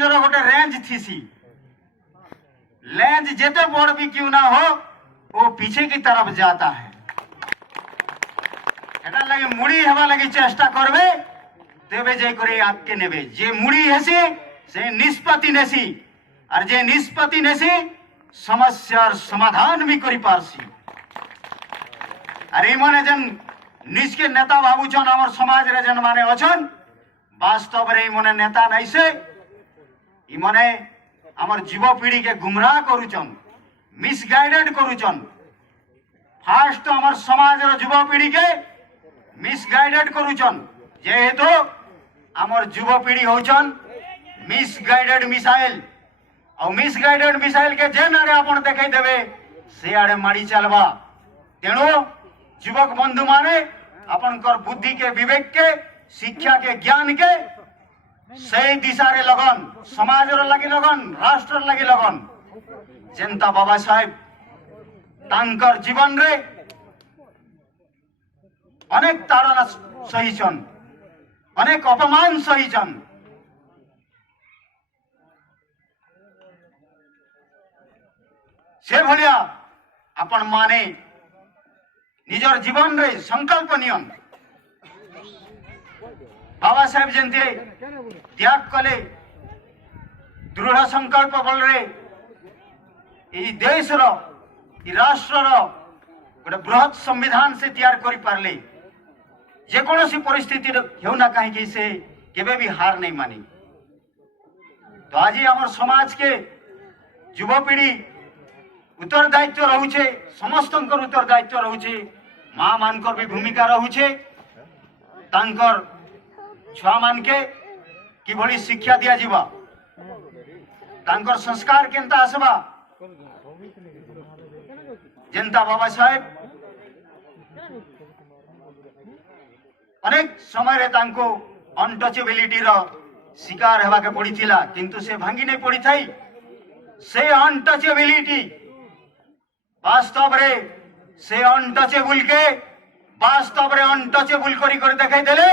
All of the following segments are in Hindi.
लेंज रो गोटे रेंज थीसी। लेंज जेते बड़ भी क्यों ना हो वो पीछे की तरफ जाता है। एटा लगे मुड़ी हेबा लगे चेष्टा करबे तेबे जे करे आके नेबे। जे मुड़ी हेसी से निष्पत्ति नेसी और जे निष्पत्ति नेसी समस्यार समाधान भी करी पारसी। अरे माने जन निज के नेता भाबुछन हमर समाज रे जन माने अछन वास्तव रे मने नेता नहीं से इ मने हमर युवपीढ़ी के गुमराह करूछन, मिसगाइडेड करूछन। फास्ट हमर समाज रो युवपीढ़ी के मिसगाइडेड करूछन जेहेतु हमर युवपीढ़ी होछन मिसगाइडेड मिसाइल और मिसगाइडेड मिसाइल के जेन आड़े आपण देखै देबे से आड़े मारी चलबा। तेणु युवक बंधु माने आपनकर बुद्धि के विवेक के शिक्षा के ज्ञान के सही दिशा रे लगन, समाज रो लगी लगन, राष्ट्र लगी लगन। जनता बाबा साहेब तांकर जीवन रे अनेक ताड़ना सहीछन, अनेक अपमान सहीछन। से भलिया अपन माने निजर जीवन रे संकल्प नियन। बाबा साहेब जंते त्याग कले दृढ़ संकल्प बल रे ई देश रो ई राष्ट्र रो गोटे बृहत संविधान से तैयार करि पारले। जे कोनोसी परिस्थिति हेउ ना कहीं कि से केबे भी हार नहीं मानी। तो आज हमर समाज के युवपीढ़ी उत्तरदायित्व रहुछे, समस्तंकर उत्तरदायित्व रहुछे, माँ मानकर भी भूमिका रहुछे। तांकर छुआ मान के किभली शिक्षा दिया जीवा, तांकर संस्कार केनता आसबा। जनता बाबा साहेब अनेक समय रे तांको अनटचेबिलिटी रो शिकार हेबा के पड़ी थिला, किंतु से भांगी नहीं पड़ी थाई। से अनटचेबिलिटी वास्तव रे से अनटचेबल के वास्तव रे अनटचेबल करी कर देखाई देले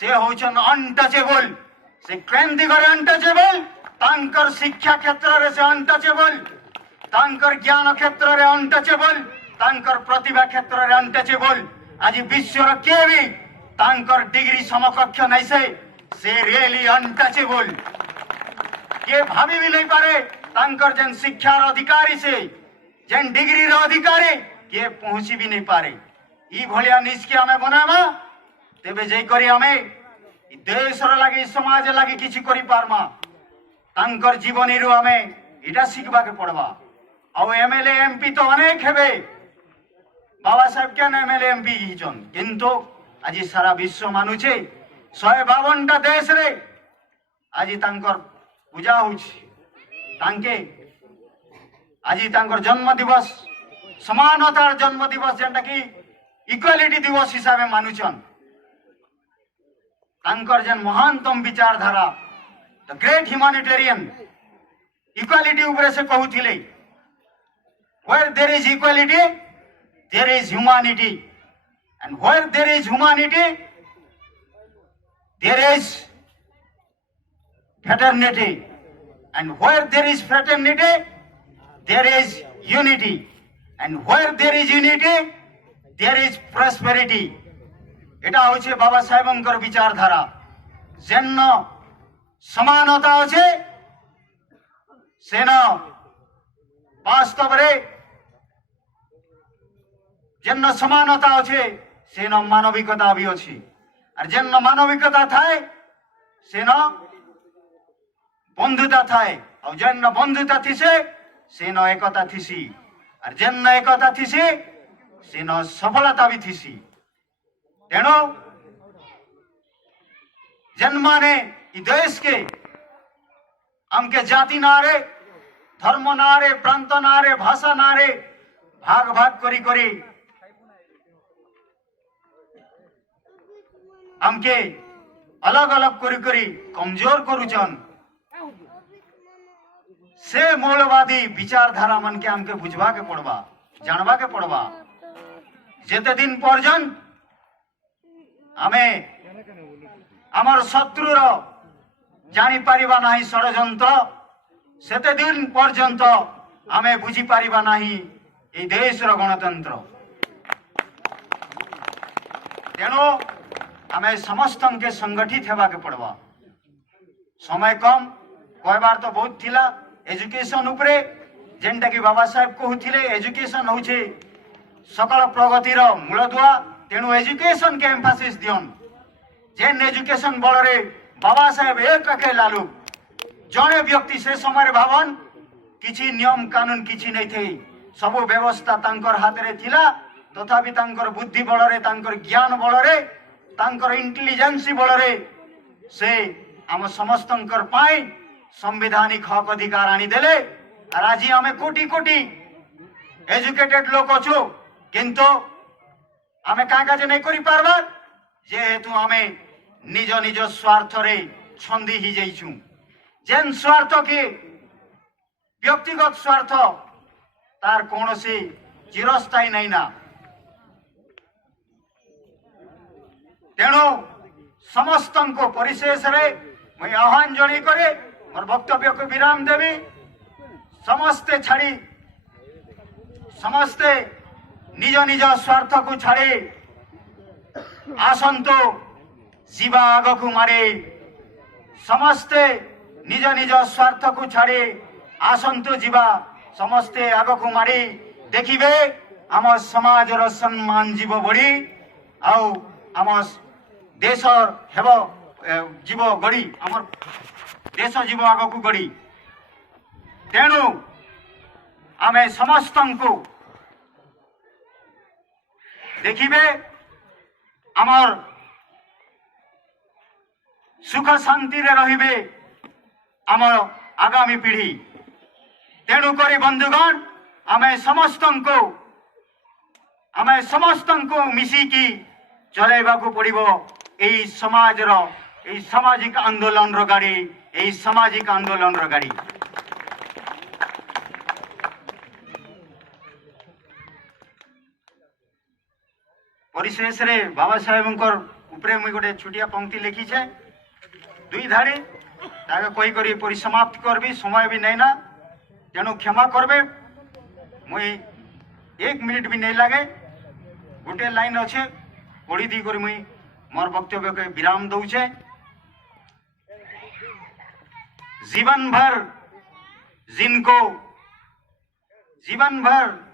से होचन अनटचेबल। से क्रांति करे अनटचेबल, तांकर शिक्षा क्षेत्र रे से अनटचेबल, तांकर ज्ञान क्षेत्र रे अनटचेबल, तांकर प्रतिभा क्षेत्र रे अनटचेबल। आज विश्व रे के भी तांकर डिग्री समकक्ष नहीं से रियली अनटचेबल। के भाभी भी नहीं पारे तांकर जन शिक्षा रो अधिकारी से जन डिग्री रो अधिकारी के पहुंची भी नहीं पारे। ई भलिया निज के हमें बनावा तेबे जे करी हमें देश रो लागि समाज लागि किछि करि पारमा। तांकर जीवनी रो हमें इटा शिखबा के पड़वा। और एमएलए एमपी तो अनेक हेबे, बाबा साहेब के एमएलए एमपी हिचन, किंतु आज सारा विश्व मानुछे 152टा देश रे आज तांकर पूजा होछि। तांके आज तांकर जन्म दिवस समानतार जन्म दिवस जेंटा कि इक्वालिटी दिवस हिसाब से मानुछन। तांकर जन महानतम विचारधारा द ग्रेट ह्यूमैनिटेरियन इक्वालिटी ऊपर से कहूथिले where there is equality there is humanity and where there is humanity there is fraternity and where there is fraternity there is unity and where there is unity there is prosperity। এটা হচ্ছে বাবা সাহেবঙ্কর বিচারধারা। যেন সমানতা আছে সেন বাস্তবরে যেন সমানতা আছে সেন মানবিকতা भी ଅଛି। আর যেন মানবিকতা থাকে সেন বন্ধুতা থাকে। আর যেন বন্ধুতা থিসে সেন একতা থিসি। আর যেন একতা থিসি সেন সফলতা भी থিসি। तेणु जन्माने देश के हमके जाति नारे धर्म नारे प्रांत नारे भाषा नारे भाग भाग करी करी हमके अलग अलग करी करी कमजोर करुचन। से मौलवादी विचारधारा मन के हमके बुझवा के पड़वा, जानवा के पड़वा। जेते दिन पर्यंत हमें आमर शत्रुर जानी पारिबा नाही षड़यंत्र सेते दिन पर्यंत आमे बुझी पारिबा नाही ए देश रो गणतंत्र। तेणु आमे समस्त के संगठित हेबा के पड़वा। समय कम कहबार तो बहुत थिला एजुकेशन उपरे जेनटा कि बाबा साहेब कहूथिले एजुकेशन होचे सकल प्रगतिर मूलदुआ। तेणु एजुकेशन के एम्फासिस दियन जेन एजुकेशन बलरे बाबा साहेब एक के लालू जड़े व्यक्ति से समय भावन किछि नियम कानून किछि नहीं थे सब व्यवस्था तांकर हाथ रे थिला तथापि तांकर बुद्धि बलरे तांकर ज्ञान बलरे तांकर इंटेलिजेंसी बलरे से आम समस्तंकर पाई संवैधानिक हक अधिकार आनी देले। और आज आम कोटी कोटी एजुकेटेड लोक अच्छु किंतु आम क्या काज नहीं करि पारबा जेहेतु आमे निज निज स्वार्थ रे छंदी ही जाइछु। जेन स्वार्थ के व्यक्तिगत स्वार्थ तार कौन से चिरस्थायी नहीं ना। तेणु समस्त को परिशेष रे मैं आह्वान जणी करे मोर वक्तव्य को विराम देवी। समस्ते छाड़ी समस्ते निज निज स्वार्थ को छाड़ी आसंतो जीवा आग को मारे। समस्ते निज निज स्वार्थ को छाड़ी आसंतो जीवा समस्ते आग को मारी देखिबे आम समाज रो सम्मान जीव बढ़ी आउ आम देश हेब जीव गड़ी आम देश जीव आग को गड़ी। तेणु आमे समस्त को देखिबे आमर सुख शांति रे रहिबे आमर आगामी पीढ़ी। तेणु करी बंधुगण आमे समस्त को मिसिकी चलेबा को पड़िबो एई समाज रो एई सामाजिक आंदोलन रो गाड़ी एई सामाजिक आंदोलन रो गाड़ी। परिशेष रे बाबा साहेबंकर उपरे मुई गोटे छुटिया पंक्ति लिखी छे दुई धाड़ी ताके कोई करी परिसमाप्त करबी समय भी नहीं ना। तेणु क्षमा करबे मुई 1 मिनिट भी नहीं लगे गोटे लाइन अच्छे पढ़ी दी कर मुई मोर वक्तव्य के विराम दौचे। जीवन भर जिनको जीवन भर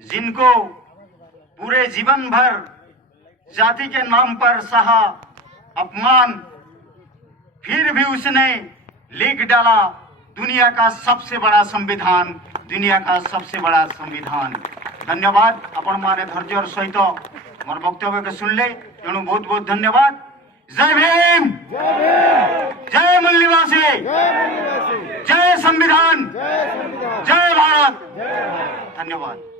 जिनको पूरे जीवन भर जाति के नाम पर सहा अपमान फिर भी उसने लिख डाला दुनिया का सबसे बड़ा संविधान दुनिया का सबसे बड़ा संविधान। धन्यवाद आपण माने धैर्य सहित मोर वक्तव्य के सुनले तेणु बहुत बहुत धन्यवाद। जय भीम जय मूल्यवासी जय संविधान जय भारत। धन्यवाद।